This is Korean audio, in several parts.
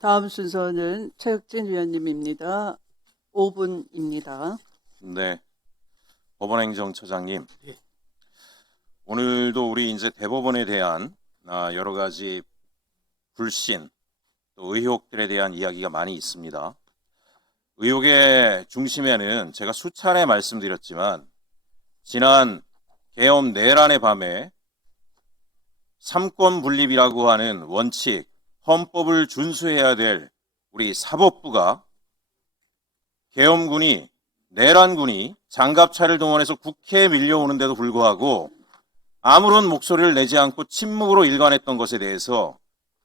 다음 순서는 최혁진 위원님입니다. 5분입니다. 네, 법원행정처장님, 오늘도 우리 이제 대법원에 대한 여러 가지 불신, 또 의혹들에 대한 이야기가 많이 있습니다. 의혹의 중심에는 제가 수차례 말씀드렸지만 지난 계엄 내란의 밤에 삼권 분립이라고 하는 원칙, 헌법을 준수해야 될 우리 사법부가 계엄군이, 내란군이 장갑차를 동원해서 국회에 밀려오는데도 불구하고 아무런 목소리를 내지 않고 침묵으로 일관했던 것에 대해서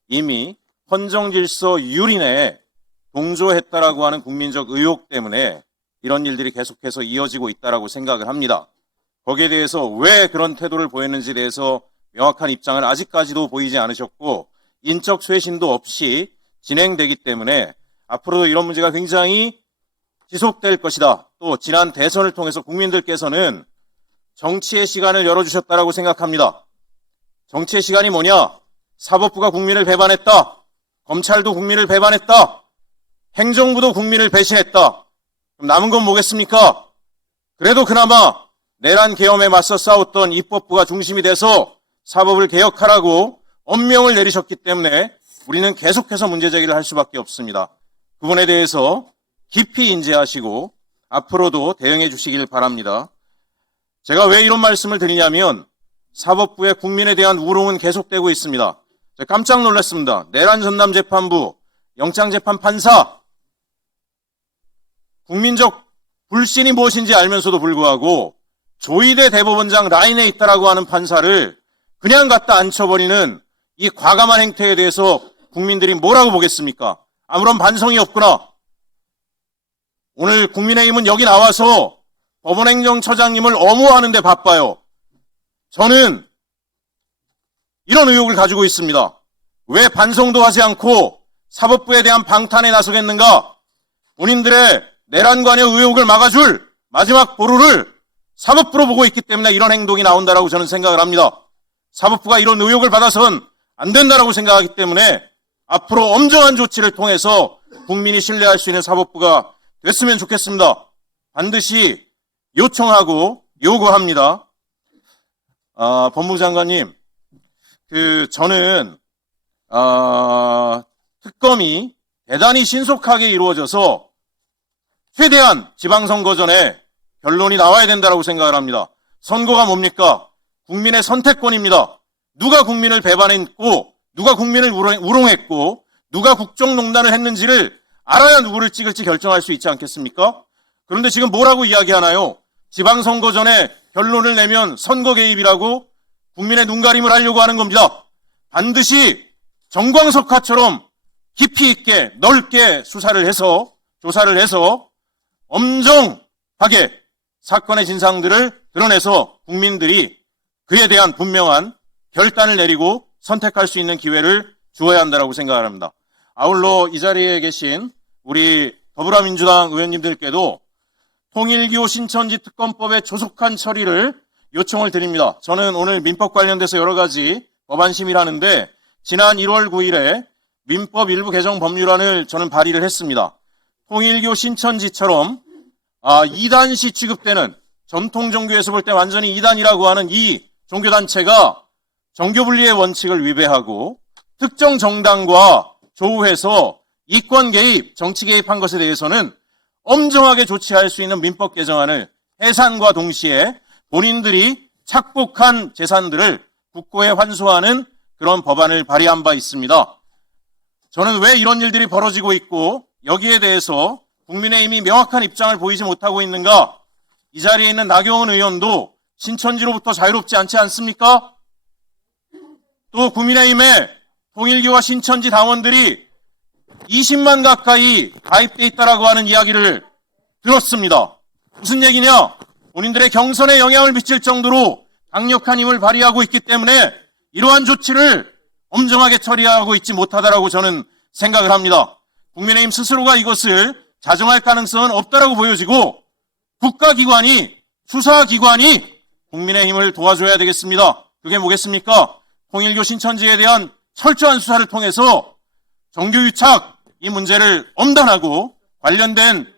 이미 헌정질서 유린에 동조했다라고 하는 국민적 의혹 때문에 이런 일들이 계속해서 이어지고 있다라고 생각을 합니다. 거기에 대해서 왜 그런 태도를 보였는지에 대해서 명확한 입장을 아직까지도 보이지 않으셨고 인적 쇄신도 없이 진행되기 때문에 앞으로도 이런 문제가 굉장히 지속될 것이다. 또 지난 대선을 통해서 국민들께서는 정치의 시간을 열어주셨다라고 생각합니다. 정치의 시간이 뭐냐? 사법부가 국민을 배반했다. 검찰도 국민을 배반했다. 행정부도 국민을 배신했다. 그럼 남은 건 뭐겠습니까? 그래도 그나마 내란 계엄에 맞서 싸웠던 입법부가 중심이 돼서 사법을 개혁하라고 엄명을 내리셨기 때문에 우리는 계속해서 문제 제기를 할 수밖에 없습니다. 그 부분에 대해서 깊이 인지하시고 앞으로도 대응해 주시길 바랍니다. 제가 왜 이런 말씀을 드리냐면 사법부의 국민에 대한 우롱은 계속되고 있습니다. 제가 깜짝 놀랐습니다. 내란 전남재판부, 영장재판 판사, 국민적 불신이 무엇인지 알면서도 불구하고 조희대 대법원장 라인에 있다라고 하는 판사를 그냥 갖다 앉혀버리는 이 과감한 행태에 대해서 국민들이 뭐라고 보겠습니까? 아무런 반성이 없구나. 오늘 국민의힘은 여기 나와서 법원행정처장님을 엄호하는 데 바빠요. 저는 이런 의혹을 가지고 있습니다. 왜 반성도 하지 않고 사법부에 대한 방탄에 나서겠는가? 본인들의 내란관여 의혹을 막아줄 마지막 보루를 사법부로 보고 있기 때문에 이런 행동이 나온다라고 저는 생각을 합니다. 사법부가 이런 의혹을 받아선 안 된다라고 생각하기 때문에 앞으로 엄정한 조치를 통해서 국민이 신뢰할 수 있는 사법부가 됐으면 좋겠습니다. 반드시 요청하고 요구합니다. 법무부 장관님, 저는 특검이 대단히 신속하게 이루어져서 최대한 지방선거 전에 결론이 나와야 된다고 생각을 합니다. 선거가 뭡니까? 국민의 선택권입니다. 누가 국민을 배반했고 누가 국민을 우롱했고 누가 국정농단을 했는지를 알아야 누구를 찍을지 결정할 수 있지 않겠습니까? 그런데 지금 뭐라고 이야기하나요? 지방선거 전에 결론을 내면 선거 개입이라고 국민의 눈가림을 하려고 하는 겁니다. 반드시 정광석화처럼 깊이 있게 넓게 수사를 해서 조사를 해서 엄정하게 사건의 진상들을 드러내서 국민들이 그에 대한 분명한 결단을 내리고 선택할 수 있는 기회를 주어야 한다고 생각을 합니다. 아울러 이 자리에 계신 우리 더불어민주당 의원님들께도 통일교 신천지 특검법의 조속한 처리를 요청을 드립니다. 저는 오늘 민법 관련돼서 여러 가지 법안 심의를 하는데 지난 1월 9일에 민법 일부 개정 법률안을 저는 발의를 했습니다. 통일교 신천지처럼 이단시 취급되는 전통 종교에서 볼 때 완전히 이단이라고 하는 이 종교단체가 정교분리의 원칙을 위배하고 특정 정당과 조우해서 이권 개입, 정치 개입한 것에 대해서는 엄정하게 조치할 수 있는 민법 개정안을 해산과 동시에 본인들이 착복한 재산들을 국고에 환수하는 그런 법안을 발의한 바 있습니다. 저는 왜 이런 일들이 벌어지고 있고 여기에 대해서 국민의힘이 명확한 입장을 보이지 못하고 있는가? 이 자리에 있는 나경원 의원도 신천지로부터 자유롭지 않지 않습니까? 또 국민의힘의 통일교와 신천지 당원들이 20만 가까이 가입돼 있다라고 하는 이야기를 들었습니다. 무슨 얘기냐? 본인들의 경선에 영향을 미칠 정도로 강력한 힘을 발휘하고 있기 때문에 이러한 조치를 엄정하게 처리하고 있지 못하다라고 저는 생각을 합니다. 국민의힘 스스로가 이것을 자정할 가능성은 없다라고 보여지고 국가기관이, 수사기관이 국민의힘을 도와줘야 되겠습니다. 그게 뭐겠습니까? 통일교 신천지에 대한 철저한 수사를 통해서 정교유착, 이 문제를 엄단하고 관련된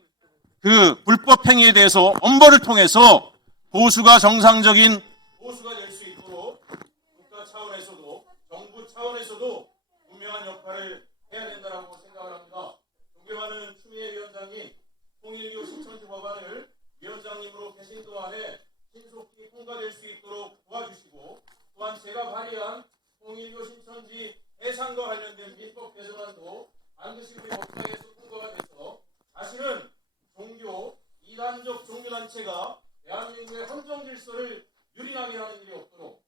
그 불법 행위에 대해서 엄벌을 통해서 보수가 정상적인 보수가 될 수 있도록 국가 차원에서도 정부 차원에서도 분명한 역할을 해야 된다고 생각을 합니다. 존경하는 추미애 위원장님, 016 신천지 법안을 위원장님으로 계신 동안에 신속히 통과될 수 있도록 도와주시고, 또한 제가 발의한 016 신천지 해상과 관련된 민법 개정안도 반드시 우리 법사위에서 통과가 돼서 다시는 종교, 이단적 종교단체가 대한민국의 헌정 질서를 유린하게 하는 일이 없도록